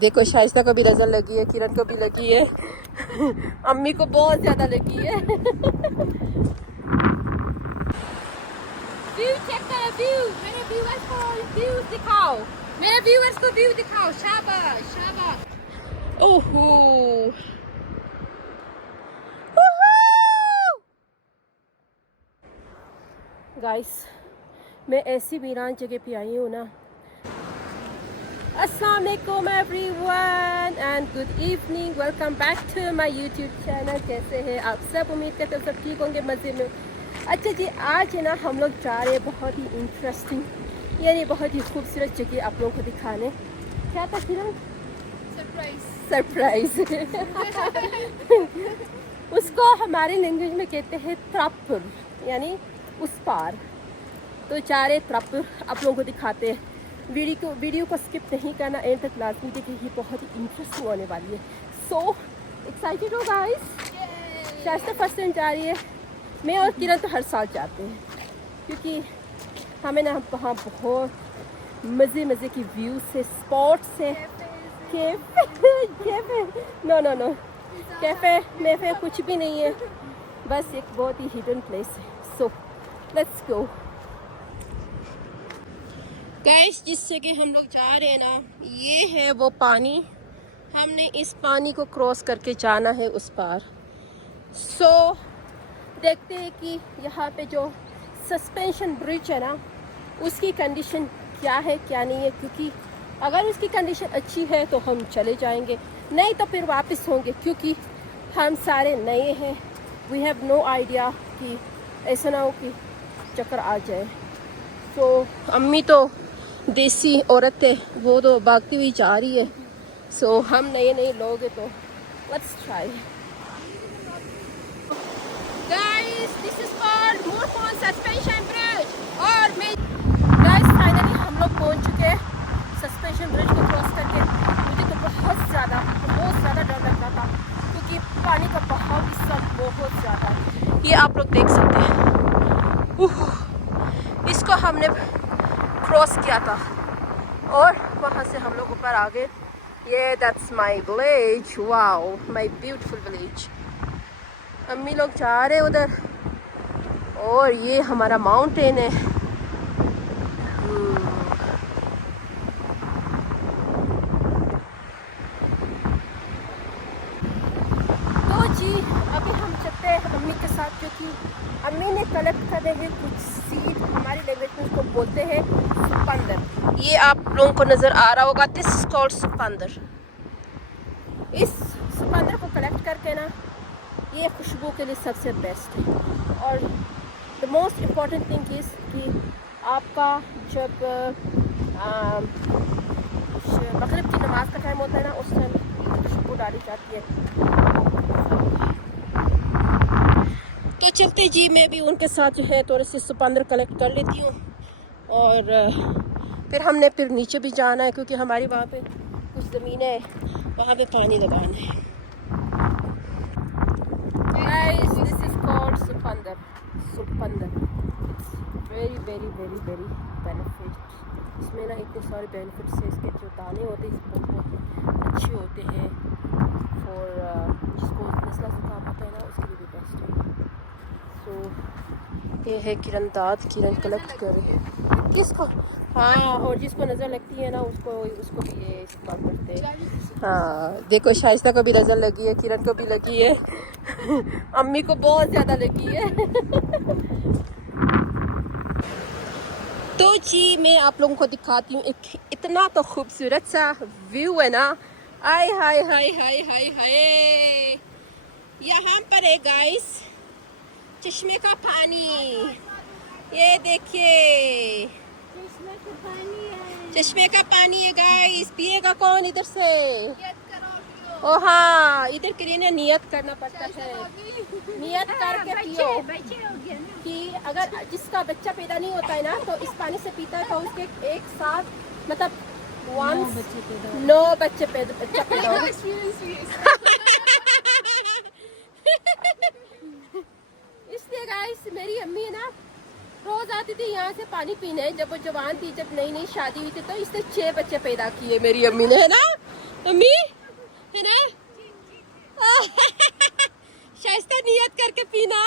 देखो शाइस्ता को भी नजर लगी है, किरण को भी लगी है, अम्मी को बहुत ज्यादा लगी है। व्यू चेक करो, व्यू। मेरे व्यूअर्स को व्यू दिखाओ, मेरे व्यूअर्स को व्यू दिखाओ। शाबाश शाबाश। ओहो गाइस, मैं ऐसी वीरान जगह पे आई हूँ ना। अस्सलाम वालेकुम everyone and good evening, welcome back to my YouTube channel. कैसे हैं आप सब? उम्मीद करते हैं सब ठीक होंगे, मज़े में। अच्छा जी, आज है ना हम लोग जा रहे हैं बहुत ही इंटरेस्टिंग, यानी बहुत ही खूबसूरत जगह आप लोगों को दिखाने। क्या था किरण? सरप्राइज। उसको हमारे लैंग्वेज में कहते हैं त्रापुर, यानी उस पार। तो जा रहे त्रापुर, आप लोगों को दिखाते हैं। वीडियो को स्किप नहीं करना, एंड तक लाजमी देखिए, ये बहुत ही इंटरेस्टिंग होने वाली है। सो एक्साइटेड हो गाइस? शायद फर्स्ट टाइम जा रही है। मैं और किरण तो हर साल जाते हैं, क्योंकि हमें ना वहाँ बहुत मज़े की व्यू से, स्पॉट से, कैफे नो कैफे मैफे कुछ भी नहीं है, बस एक बहुत ही हिडन प्लेस है। So let's go guys. जिससे कि हम लोग जा रहे हैं ना, ये है वो पानी। हमने इस पानी को क्रॉस करके जाना है उस पार। सो देखते हैं कि यहाँ पे जो सस्पेंशन ब्रिज है ना, उसकी कंडीशन क्या है क्या नहीं है, क्योंकि अगर उसकी कंडीशन अच्छी है तो हम चले जाएंगे, नहीं तो फिर वापस होंगे, क्योंकि हम सारे नए हैं। वी हैव नो आइडिया कि ऐसा ना हो कि चक्कर आ जाए। तो अम्मी तो देसी औरत है, वो तो भागती हुई जा रही है। सो हम नए लोग हैं, तो let's try. Guys, this is called मोरफोन सस्पेंशन ब्रिज। और मैं गाइस फाइनली हम लोग पहुंच चुके हैं सस्पेंशन ब्रिज को क्रॉस करके। मुझे तो बहुत ज़्यादा डर लग रहा था, क्योंकि पानी का बहाव इस वक्त बहुत ज़्यादा है। ये आप लोग देख सकते हैं। इसको हमने क्रॉस किया था और वहाँ से हम लोग ऊपर आ गए। ये that's my village, wow, my beautiful village. अम्मी लोग जा रहे उधर, और ये हमारा माउंटेन है। तो जी अभी हम चलते हैं अम्मी के साथ, क्योंकि अम्मी ने कलेक्ट कर रहे हैं कुछ सीड। हमारी लैंग्वेज में उसको बोलते हैं सुपंदर। ये आप लोगों को नज़र आ रहा होगा, दिस इज कॉल्ड सुपंदर। इस सुपंदर को कलेक्ट करके ना, ये खुशबू के लिए सबसे बेस्ट है। और the most important thing is कि आपका जब मगरिब की नमाज का टाइम होता है ना, उस टाइम खुशबू डाली जाती है। तो चलते जी, मैं भी उनके साथ जो है थोड़े से सुपंदर कलेक्ट कर लेती हूँ, और फिर हमने नीचे भी जाना है, क्योंकि हमारी वहाँ पे कुछ ज़मीनें है, वहाँ पे पानी लगाना है। Guys, this is called सुपंदर। It's very benefit। इसमें ना इतने सारे बेनिफिट्स हैं। इसके जो दाने होते हैं बहुत अच्छे होते हैं, और जिसको नज़ला ज़ुकाम होता है ना, उसके लिए भी बेस्ट है। तो ये है किरण कलेक्ट कर रही है। किसको? हाँ, और जिसको नज़र लगती है ना, उसको भी ये इस्तेमाल करते हैं। हाँ देखो, शाइस्ता को भी नज़र लगी है, किरण को भी लगी है, अम्मी को बहुत ज़्यादा लगी है। तो जी मैं आप लोगों को दिखाती हूँ, एक इतना तो खूबसूरत सा व्यू है ना। आय हाय हाय हाय हाय हाय, यहाँ पर है गाइस चश्मे का पानी। ये देखिए, चश्मे का पानी है गाइस। पिएगा कौन इधर से? ओ हाँ, इधर के लिए नियत करना पड़ता है। नियत करके पियो, कि अगर जिसका बच्चा पैदा नहीं होता है ना, तो इस पानी से पीता है, तो उसके एक साथ मतलब 9 बच्चे पैदा इसलिए गाइस मेरी अम्मी है ना, रोज आती थी यहाँ से पानी पीने। जब वो जवान थी, जब नई शादी हुई थी, तो इससे 6 बच्चे पैदा किए मेरी अम्मी ने, है ना। अम्मी है ना शाइस्ता नियत करके पीना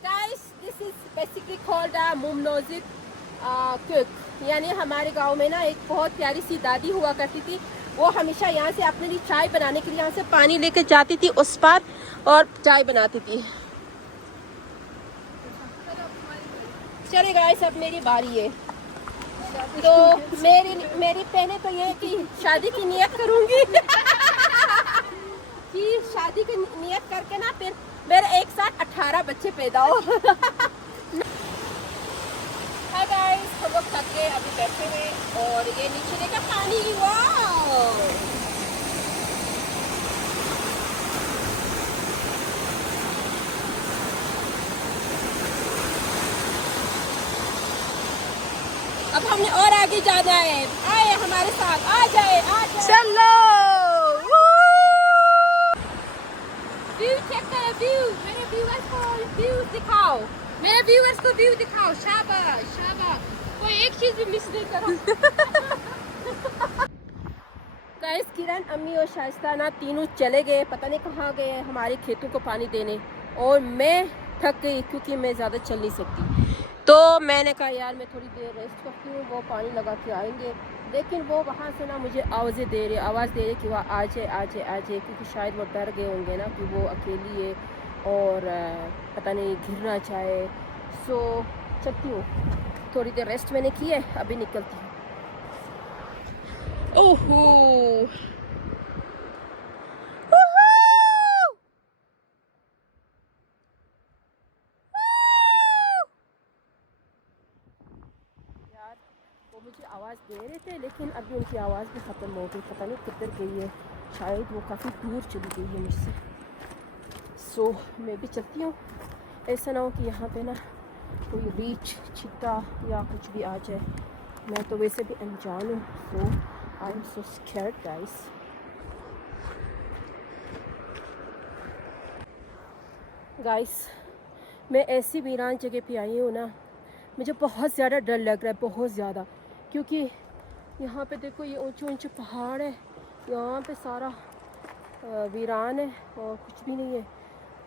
guys this is basically called मुमनोजिक कुक यानी हमारे गांव में ना एक बहुत प्यारी सी दादी हुआ करती थी। वो हमेशा यहाँ से अपने लिए चाय बनाने के लिए यहाँ से पानी लेकर जाती थी उस पार और चाय बनाती थी। चले गाइस अब मेरी बारी है। तो मेरी पहले तो ये कि शादी की नियत करूंगी कि शादी की नियत करके ना फिर मेरे एक साथ 18 बच्चे पैदा हो। हाय गाइस हम लोग थक गए अभी बैठे हुए और ये नीचे का पानी वाओ अब हमने और आगे जाना है। आए हमारे साथ आ जाए चलो व्यू चेक करो व्यू मेरे व्यूअर्स को व्यू दिखाओ मेरे व्यूअर्स को व्यू दिखाओ शाबाश शाबाश कोई एक चीज भी मिस नहीं करो। गाइस किरण अम्मी और शाइस्ता ना तीनों चले गए पता नहीं कहाँ गए हमारे खेतों को पानी देने और मैं थक गई क्योंकि मैं ज़्यादा चल नहीं सकती। तो मैंने कहा यार मैं थोड़ी देर रेस्ट करती हूँ वो पानी लगा के आएंगे लेकिन वो वहाँ से ना मुझे आवाज़ दे रहे कि वह आ जाए क्योंकि शायद वो डर गए होंगे ना कि वो अकेली है और पता नहीं गिर ना चाहे। सो चलती हूँ थोड़ी देर रेस्ट मैंने की है अभी निकलती हूँ। ओहो यार वो मुझे आवाज़ दे रहे थे लेकिन अभी उनकी आवाज़ भी ख़त्म हो गई पता नहीं किधर गई है शायद वो काफ़ी दूर चली गई है मुझसे। सो मैं भी चलती हूँ ऐसा ना हो कि यहाँ पे ना कोई रीछ चिट्टा या कुछ भी आ जाए। मैं तो वैसे भी अनजान हूँ so I am so scared guys. Guys मैं ऐसी वीरान जगह पे आई हूँ ना मुझे बहुत ज़्यादा डर लग रहा है बहुत ज़्यादा क्योंकि यहाँ पे देखो ये ऊंचे ऊंचे पहाड़ है यहाँ पे सारा वीरान है और कुछ भी नहीं है।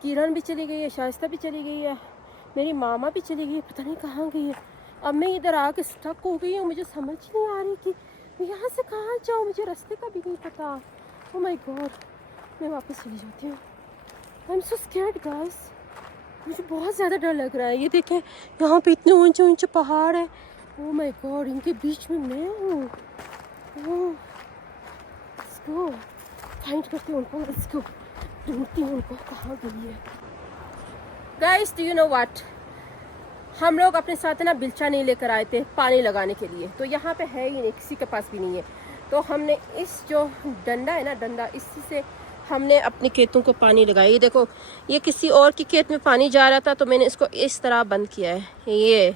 किरण भी चली गई है शाइस्ता भी चली गई है मेरी मामा भी चली गई है पता नहीं कहाँ गई है। अब मैं इधर आके स्टक हो गई हूँ मुझे समझ नहीं आ रही कि मैं यहाँ से कहाँ जाऊँ मुझे रास्ते का भी नहीं पता। ओह माय गॉड मैं वापस चली जाती हूँ। आई एम सो स्कैर्ड गाइस मुझे बहुत ज़्यादा डर लग रहा है। ये देखें यहाँ पे इतने ऊंचे ऊंचे पहाड़ है ओह माय गॉड इनके बीच में मैं हूँ। इसको फाइंड करती हूँ उनको इसको ढूंढती हूँ उनको कहाँ गई है। Guys do you know what हम लोग अपने साथ ना बिल्चा नहीं लेकर आए थे पानी लगाने के लिए तो यहाँ पे है ही नहीं किसी के पास भी नहीं है। तो हमने इस जो डंडा है ना डंडा इसी से हमने अपने खेतों को पानी लगाया। ये देखो ये किसी और के खेत में पानी जा रहा था तो मैंने इसको इस तरह बंद किया है ये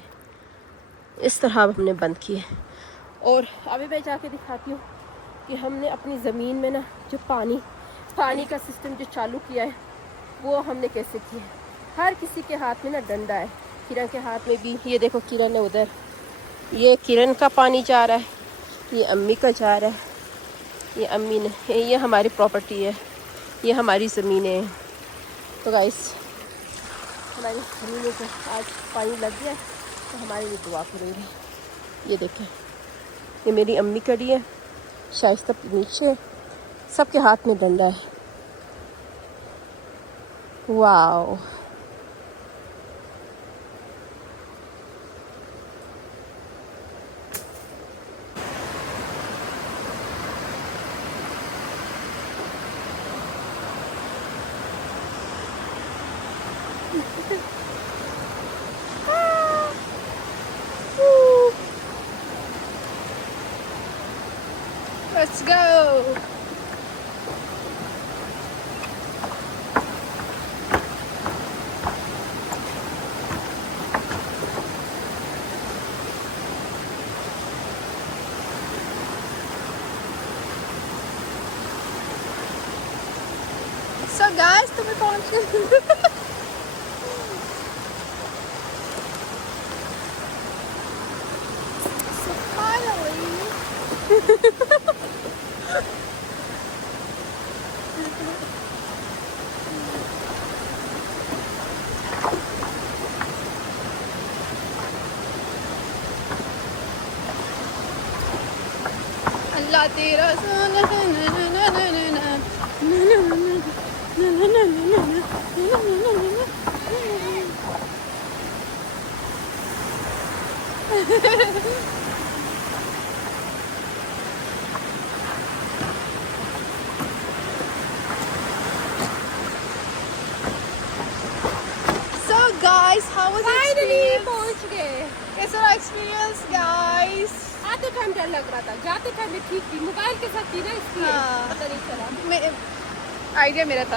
इस तरह हमने बंद किया है। और अभी मैं जाके दिखाती हूँ कि हमने अपनी ज़मीन में ना जो पानी का सिस्टम जो चालू किया है वो हमने कैसे किया है। हर किसी के हाथ में ना डंडा है किरण के हाथ में भी ये देखो किरण है उधर ये किरण का पानी जा रहा है ये अम्मी का जा रहा है ये अम्मी ने ये हमारी प्रॉपर्टी है ये हमारी ज़मीनें हैं। तो गाइस हमारी ज़मीनों को आज पानी लग गया तो हमारे लिए दुआ करेंगे। ये देखें ये मेरी अम्मी खड़ी है शाइस्ता नीचे सबके हाथ में डंडा है। Wow Let's go. So guys, तुम्हें कौन सी So finally अल्लाह तेरा So guys, how was your finally experience? पहुंच गए। कैसा रहा experience guys? आते टाइम डर लग रहा था, जाते टाइम में ठीक थी, मोबाइल के साथ थी ना इसलिए हाँ। पता नहीं चला। आइडिया मेरा था।